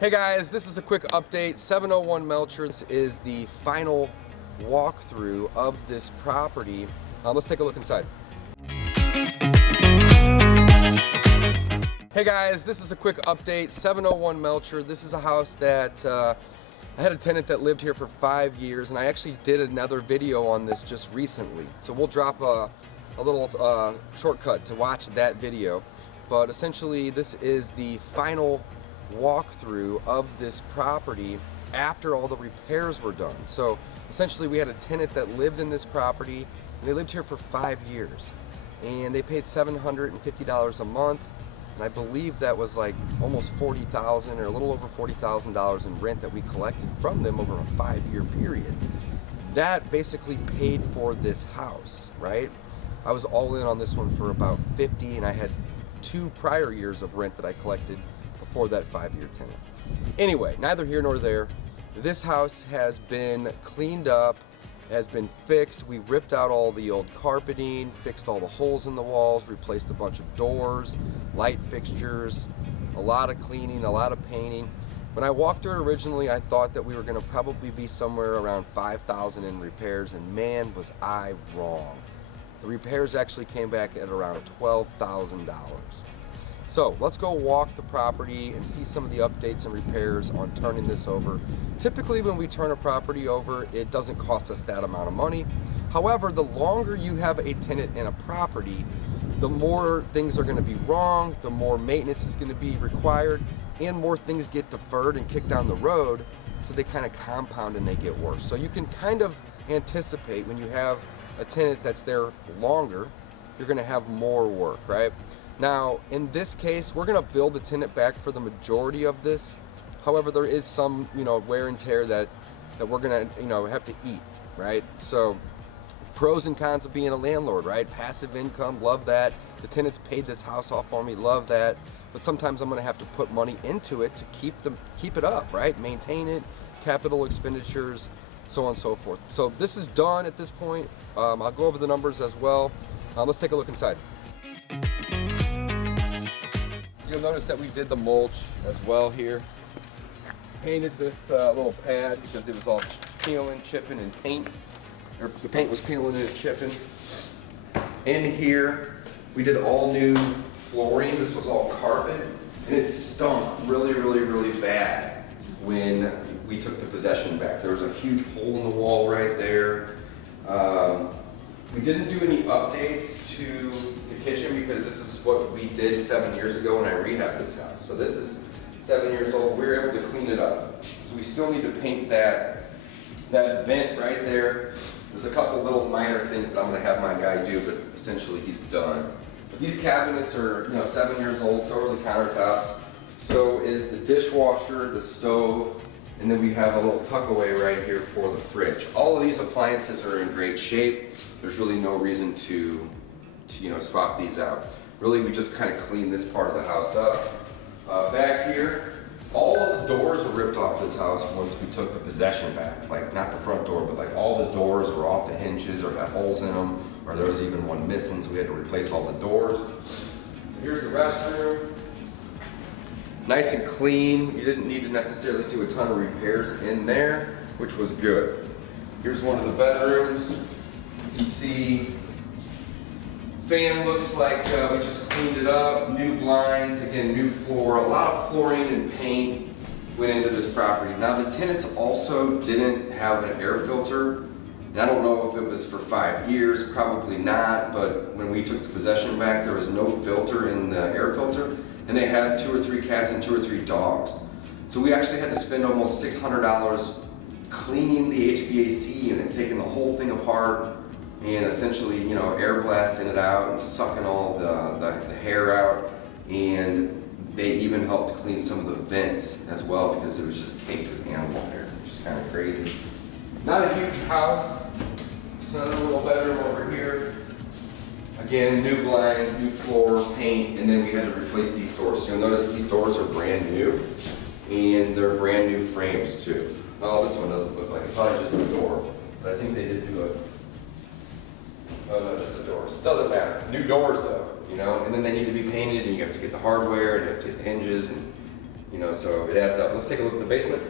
Hey guys, this is a quick update. 701 Melcher. This is the final walkthrough of this property. Let's take a look inside. Hey guys, this is a quick update. 701 Melcher. This is a house that I had a tenant that lived here for 5 years, and I actually did another video on this just recently. So we'll drop a little shortcut to watch that video. But essentially, this is the final walkthrough of this property after all the repairs were done. So essentially, we had a tenant that lived in this property, and they lived here for 5 years, and they paid $750 a month, and I believe that was like almost $40,000 or a little over $40,000 in rent that we collected from them over a 5-year period. That basically paid for this house, right? I was all in on this one for about $50,000, and I had 2 prior years of rent that I collected for that 5-year tenant. Anyway, neither here nor there. This house has been cleaned up, has been fixed. We ripped out all the old carpeting, fixed all the holes in the walls, replaced a bunch of doors, light fixtures, a lot of cleaning, a lot of painting. When I walked through it originally, I thought that we were gonna probably be somewhere around $5,000 in repairs, and man, was I wrong. The repairs actually came back at around $12,000. So let's go walk the property and see some of the updates and repairs on turning this over. Typically when we turn a property over, it doesn't cost us that amount of money. However, the longer you have a tenant in a property, the more things are gonna be wrong, the more maintenance is gonna be required, and more things get deferred and kicked down the road, so they kind of compound and they get worse. So you can kind of anticipate when you have a tenant that's there longer, you're gonna have more work, right? Now, in this case, we're gonna bill the tenant back for the majority of this. However, there is some, wear and tear that we're gonna, have to eat, right? So, pros and cons of being a landlord, right? Passive income, love that. The tenants paid this house off for me, love that. But sometimes I'm gonna have to put money into it to keep it up, right? Maintain it, capital expenditures, so on and so forth. So this is done at this point. I'll go over the numbers as well. Let's take a look inside. You'll notice that we did the mulch as well here. Painted this little pad because it was all peeling, chipping, and paint. Or the paint was peeling and chipping. In here, we did all new flooring. This was all carpet, and it stunk really, really, really bad when we took the possession back. There was a huge hole in the wall right there. We didn't do any updates to the kitchen because this is what we did 7 years ago when I rehabbed this house. So this is 7 years old. We were able to clean it up. So we still need to paint that vent right there. There's a couple little minor things that I'm gonna have my guy do, but essentially he's done. But these cabinets are 7 years old, so are the countertops. So is the dishwasher, the stove, and then we have a little tuck away right here for the fridge. All of these appliances are in great shape. There's really no reason to swap these out. Really, we just kind of clean this part of the house up. Back here, all of the doors were ripped off this house once we took the possession back. Like, not the front door, but like all the doors were off the hinges or had holes in them, or there was even one missing, so we had to replace all the doors. So here's the restroom. Nice and clean. You didn't need to necessarily do a ton of repairs in there, which was good. Here's one of the bedrooms. You can see fan looks like we just cleaned it up. New blinds, again, new floor. A lot of flooring and paint went into this property. Now the tenants also didn't have an air filter. And I don't know if it was for 5 years, probably not, but when we took the possession back, there was no filter in the air filter. And they had 2 or 3 cats and 2 or 3 dogs. So we actually had to spend almost $600 cleaning the HVAC unit, taking the whole thing apart, and essentially, air blasting it out and sucking all the hair out. And they even helped clean some of the vents as well because it was just caked with animal hair, which is kind of crazy. Not a huge house. Just another little bedroom over here. Again, new blinds, new floor, paint, and then we had to replace these doors. You'll notice these doors are brand new, and they're brand new frames too. Oh, this one doesn't look like it's probably just a door, but I think they did do it. Oh no, just the doors. Doesn't matter. New doors though, and then they need to be painted, and you have to get the hardware, and you have to get the hinges, and You know, so it adds up. Let's take a look at the basement.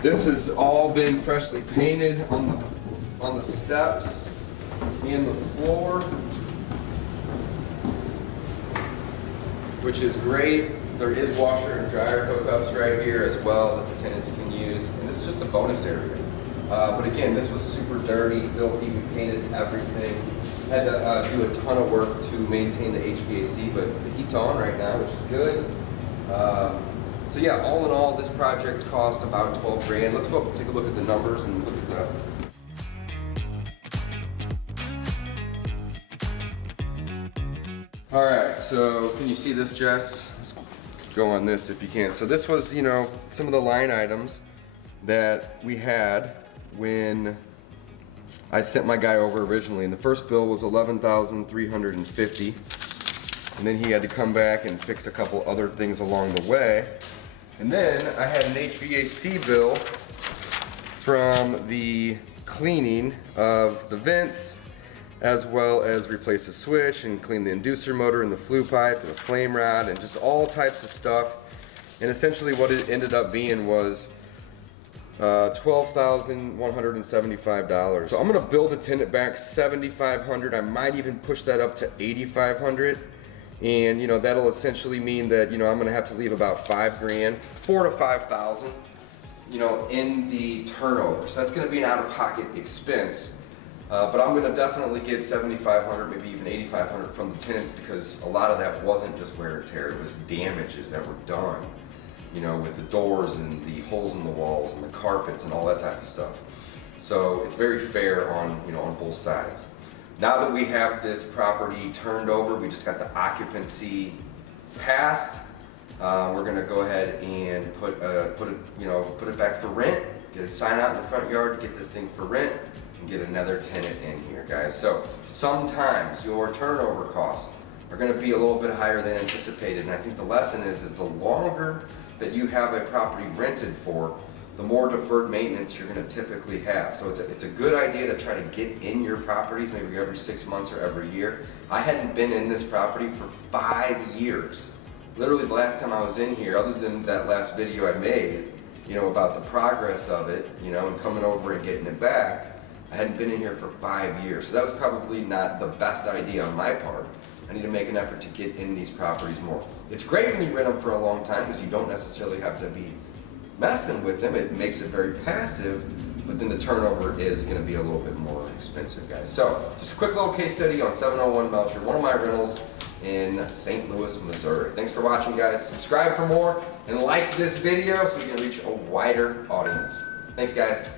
This has all been freshly painted on the steps and the floor, which is great. There is washer and dryer hookups right here as well that the tenants can use. And this is just a bonus area. But again, this was super dirty, filthy. We painted everything. Had to do a ton of work to maintain the HVAC, but the heat's on right now, which is good. So yeah, all in all, this project cost about 12 grand. Let's go up and take a look at the numbers and look at the. All right, so can you see this, Jess? Let's go on this if you can. So this was, you know, some of the line items that we had when I sent my guy over originally. And the first bill was $11,350. And then he had to come back and fix a couple other things along the way. And then I had an HVAC bill from the cleaning of the vents, as well as replace the switch and clean the inducer motor and the flue pipe and the flame rod and just all types of stuff. And essentially what it ended up being was $12,175. So I'm gonna build a tenant back $7,500. I might even push that up to $8,500. And you know, that'll essentially mean that, you know, I'm gonna have to leave about 5 grand, 4 to 5,000, you know, in the turnover. So that's gonna be an out-of-pocket expense. But I'm gonna definitely get 7,500, maybe even 8,500 from the tenants, because a lot of that wasn't just wear and tear, it was damages that were done, you know, with the doors and the holes in the walls and the carpets and all that type of stuff. So it's very fair on, you know, on both sides. Now that we have this property turned over, we just got the occupancy passed. We're gonna go ahead and put it back for rent. Get a sign out in the front yard to get this thing for rent, and get another tenant in here, guys. So sometimes your turnover costs are gonna be a little bit higher than anticipated, and I think the lesson is the longer that you have a property rented for, the more deferred maintenance you're going to typically have. So it's a good idea to try to get in your properties maybe every 6 months or every year. I hadn't been in this property for 5 years. Literally the last time I was in here, other than that last video I made, you know, about the progress of it, you know, and coming over and getting it back, I hadn't been in here for 5 years. So that was probably not the best idea on my part. I need to make an effort to get in these properties more. It's great when you rent them for a long time because you don't necessarily have to be messing with them. It makes it very passive, but then the turnover is going to be a little bit more expensive, guys. So just a quick little case study on 701 Melcher, one of my rentals in St. Louis, Missouri. Thanks for watching, guys. Subscribe for more and like this video so we can reach a wider audience. Thanks, guys.